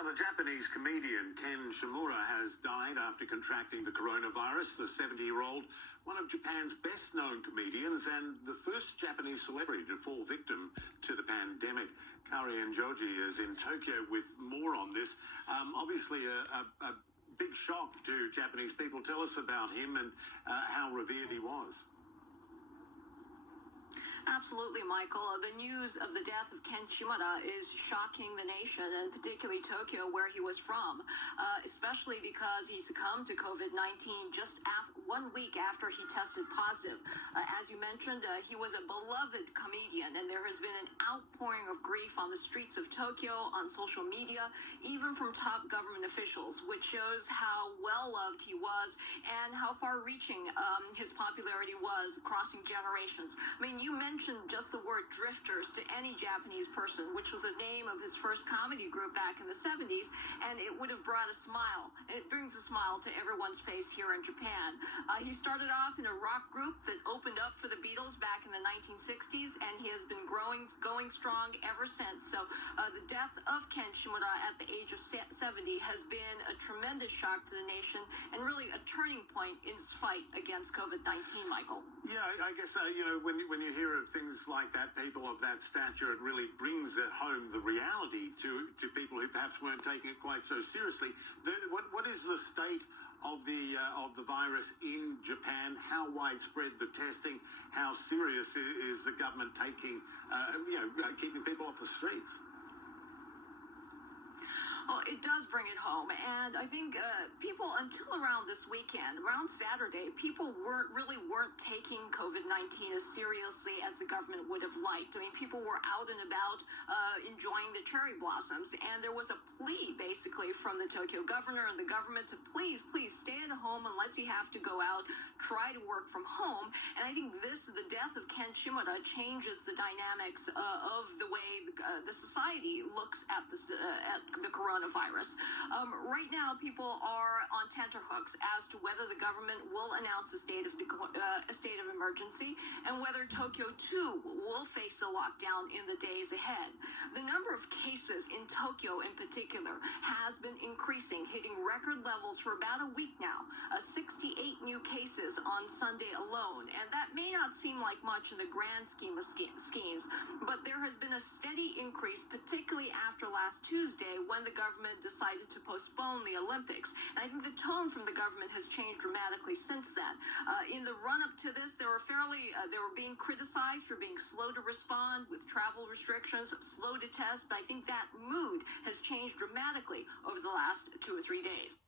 Now, the Japanese comedian Ken Shimura has died after contracting the coronavirus. The 70-year-old, one of Japan's best-known comedians and the first Japanese celebrity to fall victim to the pandemic. Kari and Joji is in Tokyo with more on this. Obviously, a big shock to Japanese people. Tell us about him and how revered he was. Absolutely, Michael. The news of the death of Ken Shimura is shocking the nation, and particularly Tokyo, where he was from, especially because he succumbed to COVID-19 just 1 week after he tested positive. As you mentioned, he was a beloved comedian, and there has been an outpouring of grief on the streets of Tokyo, on social media, even from top government officials, which shows how well-loved he was and how far-reaching his popularity was, crossing generations. I mean, you mentioned just the word drifters to any Japanese person, which was the name of his first comedy group back in the 70s, and it would have brought a smile. It brings a smile to everyone's face here in Japan. He started off in a rock group that opened up for the Beatles back in the 1960s, and he has been going strong ever since. So the death of Ken Shimura at the age of 70 has been a tremendous shock to the nation and really a turning point in his fight against COVID-19, Michael. Yeah, I guess, when you hear of things like that, people of that stature, it really brings it home the reality to people who perhaps weren't taking it quite so seriously. What is the state of the virus in Japan? How widespread the testing? How serious is the government taking, keeping people off the streets? Well, it does bring it home, and I think people, until around this weekend, around Saturday, people weren't taking COVID-19 as seriously as the government would have liked. I mean, people were out and about enjoying the cherry blossoms, and there was a plea, basically, from the Tokyo governor and the government to please stay at home unless you have to go out, try to work from home. And I think the death of Ken Shimura changes the dynamics of the way the society looks at the coronavirus. Right now, people are on tenterhooks as to whether the government will announce a state of emergency and whether Tokyo too will face a lockdown in the days ahead. The number of cases in Tokyo in particular has been increasing, hitting record levels for about a week now. 68 new cases on Sunday alone, and that may not seem like much in the grand scheme of schemes, but there has been a steady increase, particularly after last Tuesday when the government decided to postpone the Olympics. And I think the tone from the government has changed dramatically since then. In the run-up to this, they were being criticized for being slow to respond with travel restrictions, slow to test, but I think that mood has changed dramatically over the last 2 or 3 days.